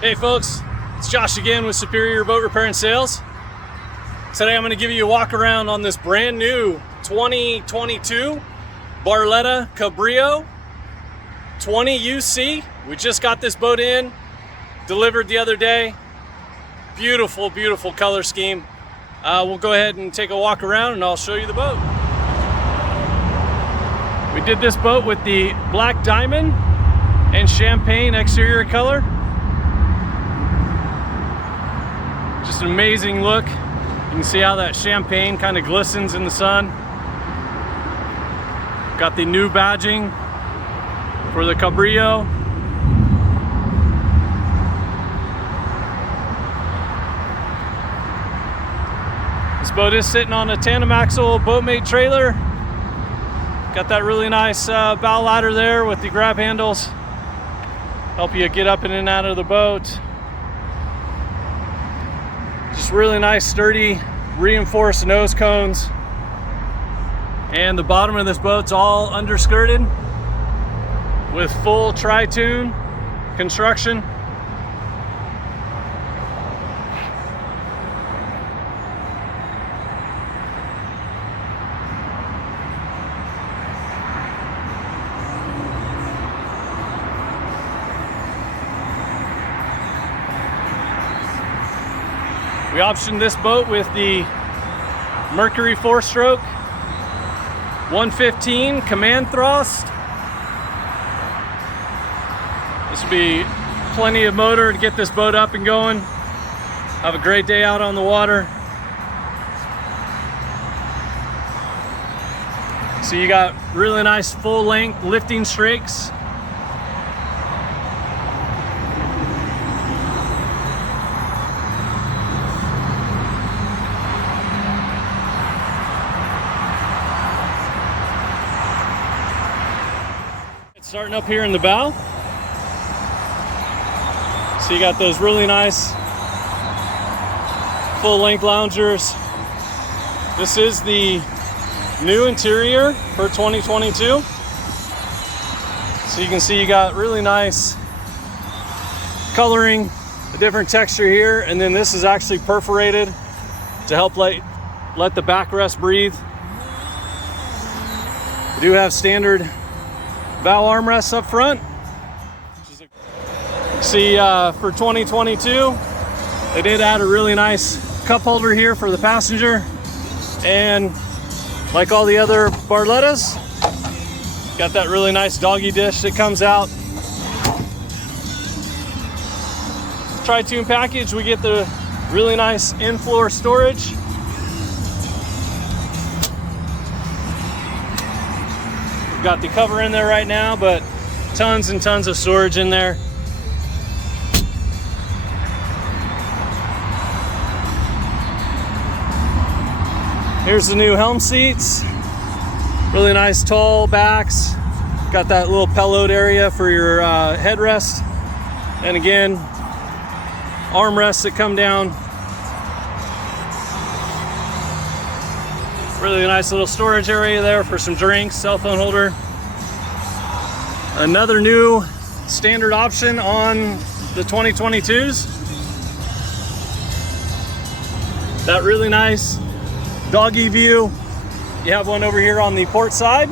Hey folks, it's Josh again with Superior Boat Repair and Sales. Today I'm going to give you a walk around on this brand new 2022 Barletta Cabrio 20 UC. We just got this boat in, delivered the other day. Beautiful, beautiful color scheme. We'll go ahead and take a walk around and I'll show you the boat. We did this boat with the black diamond and champagne exterior color. Just an amazing look. You can see how that champagne kind of glistens in the sun. Got the new badging for the Cabrio. This boat is sitting on a tandem axle boatmate trailer. Got that really nice bow ladder there with the grab handles. Help you get up in and out of the boat. Just really nice, sturdy, reinforced nose cones. And the bottom of this boat's all underskirted with full tri-Toon construction. We optioned this boat with the Mercury 4-stroke 115 command thrust. This will be plenty of motor to get this boat up and going. Have a great day out on the water. So you got really nice full length lifting strakes. Starting up here in the bow. So you got those really nice full length loungers. This is the new interior for 2022. So you can see you got really nice coloring, a different texture here, and then this is actually perforated to help let the backrest breathe. We do have standard bow armrests up front. See, for 2022, they did add a really nice cup holder here for the passenger. And like all the other Barlettas, got that really nice doggy dish that comes out. Tri-Toon package, we get the really nice in-floor storage. Got the cover in there right now, but tons and tons of storage in there. Here's the new Helm Seats. Really nice tall backs. Got that little payload area for your headrest. And again, armrests that come down. Really nice little storage area there for some drinks, cell phone holder. Another new standard option on the 2022s. That really nice doggy view. You have one over here on the port side,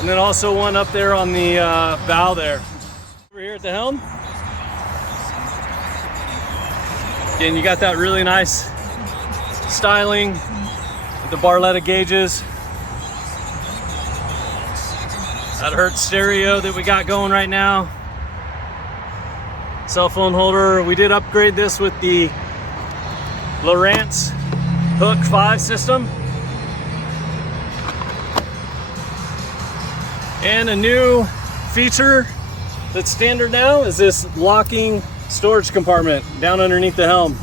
and then also one up there on the bow there. Over here at the helm. Again, you got that really nice styling. The Barletta gauges. That Hertz stereo that we got going right now. Cell phone holder. We did upgrade this with the Lowrance Hook 5 system. And a new feature that's standard now is this locking storage compartment down underneath the helm.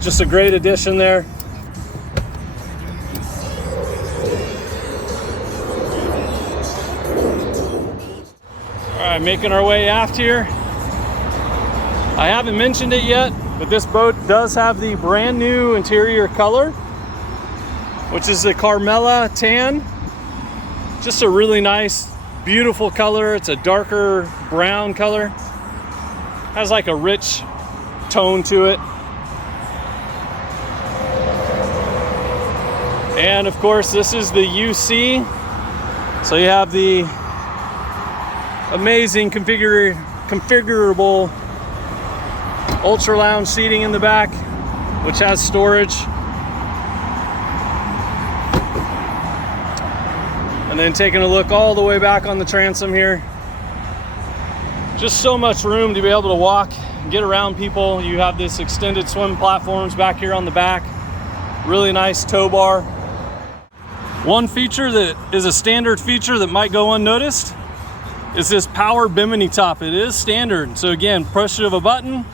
Just a great addition there. Making our way aft here. I haven't mentioned it yet, but this boat does have the brand new interior color, which is the Carmella tan. Just a really nice, beautiful color. It's a darker brown color. Has like a rich tone to it. And of course, this is the UC. So you have the amazing configurable ultra lounge seating in the back, which has storage. And then taking a look all the way back on the transom here. Just so much room to be able to walk, get around people. You have this extended swim platforms back here on the back. Really nice tow bar. One feature that is a standard feature that might go unnoticed is this power Bimini top. It is standard. So again, push of a button.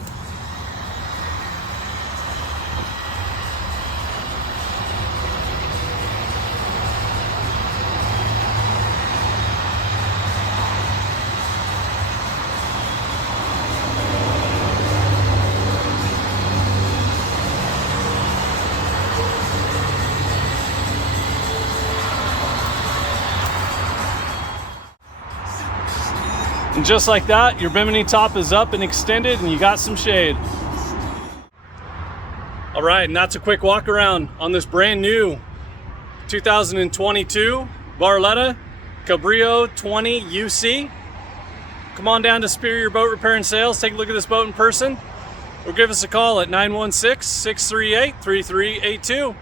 And just like that, your Bimini top is up and extended and you got some shade. All right, and that's a quick walk around on this brand new 2022 Barletta Cabrio 20 UC. Come on down to Superior Boat Repair and Sales, take a look at this boat in person, or give us a call at 916-638-3382.